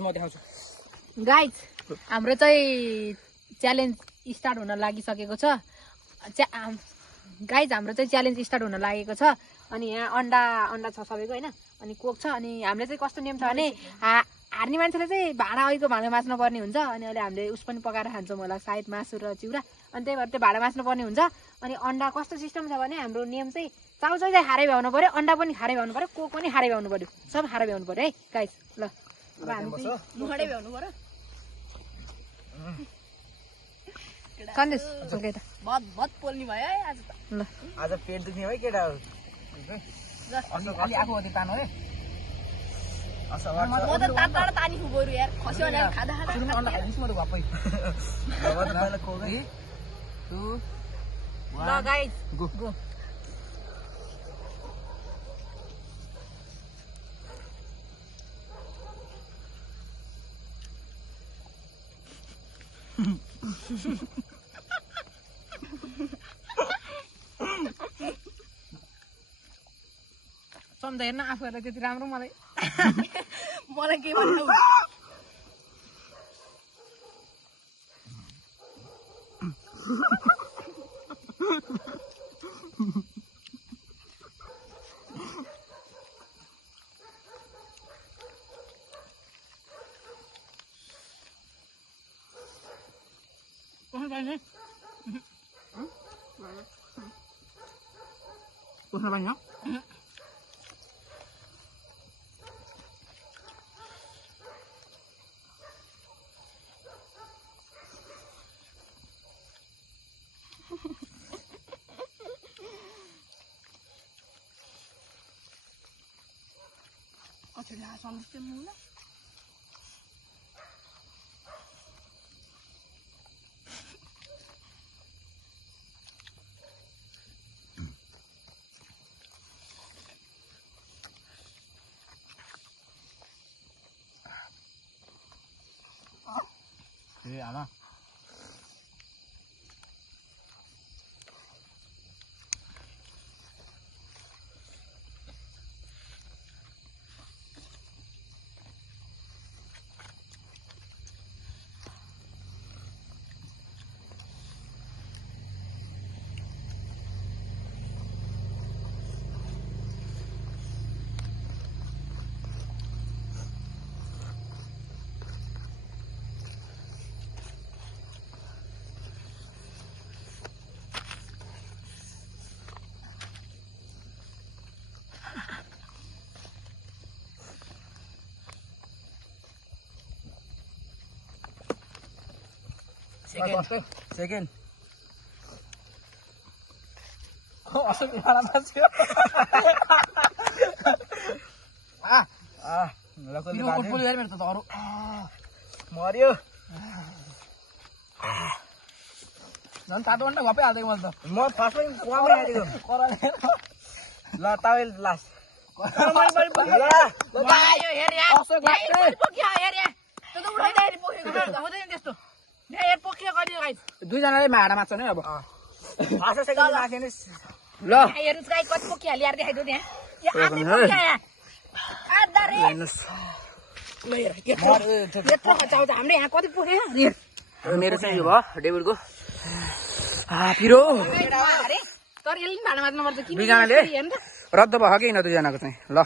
म देखाउँछु गाइज हाम्रो चाहिँ च्यालेन्ज स्टार्ट हुन लागिसकेको छ गाइज हाम्रो चाहिँ च्यालेन्ज स्टार्ट हुन लागेको छ अनि यहाँ अन्डा छ सबैको होइन अनि कोक छ अनि हामीले चाहिँ कस्तो नियम छ भने हार्ने मान्छेले चाहिँ भाँडा माझ्न पर्ने हुन्छ अनि अहिले हामीले उस पनि पकाएर खान्छौँ होला सायद मासु र चिउरा अनि त्यही भएर त्यो भाँडा माझ्नु पर्ने हुन्छ अनि अन्डा कस्तो सिस्टम छ भने हाम्रो नियम चाहिँ चाउचाउ चाहिँ खारै भ्याउनु पर्यो अन्डा पनि खारै भ्याउनु पर्यो कोक पनि खारै भ्याउनु पर्यो सब खारै भ्याउनु पर्यो है गाइज ल अब हामी मुखडै भ्याउनु पर्यो कन्देश ओके त बहुत पोल्नी भयो है आज त ल आज पेट दुख्ने है केटाहरु अलि आफू अति तानो है म त तातबाट तानी खु बरु यार खस्यो भने खादा सुरुमा अन्डा खाइदिन्छु म त गप्पै ल कोकै 2 1 ल गाइस गो सम्झेन आफूहरूलाई त्यति राम्रो मलाई के भन्नु Pusna banyak? Kok sudah solusi mula? Ala. Second. Oh, asal gimana sih? Lakukan ini. Ini full ya, mereka taruh. Mario. Dan satu anda apa ya ada yang mana? Mau pas lagi kuam ya itu. Koran. Lah tawil last. Koran balik pergi. Lah. Ayo ya. Asal gak. Pergi ya. Tuh udah dari pergi. Kamu tuh yang testo. यार पोखिया गरिदियो guys दुई जनाले भाडा माछ नै अब fossa second राखेन ल हेर्नुस् गाइस कति पोखिया ल्याएर देखाइदियो त्यहाँ यो आफै पोखिया यहाँ आधा रे ल हेर यत्रो खचाउँछ हाम्रो यहाँ कति पोखिया मेरो चाहिँ यो भयो डेभिडको फिरो तर यसले भाडा मार्नु पर्छ कि दुई जनाले रद्द भयो कि न दुई जनाको चाहिँ ल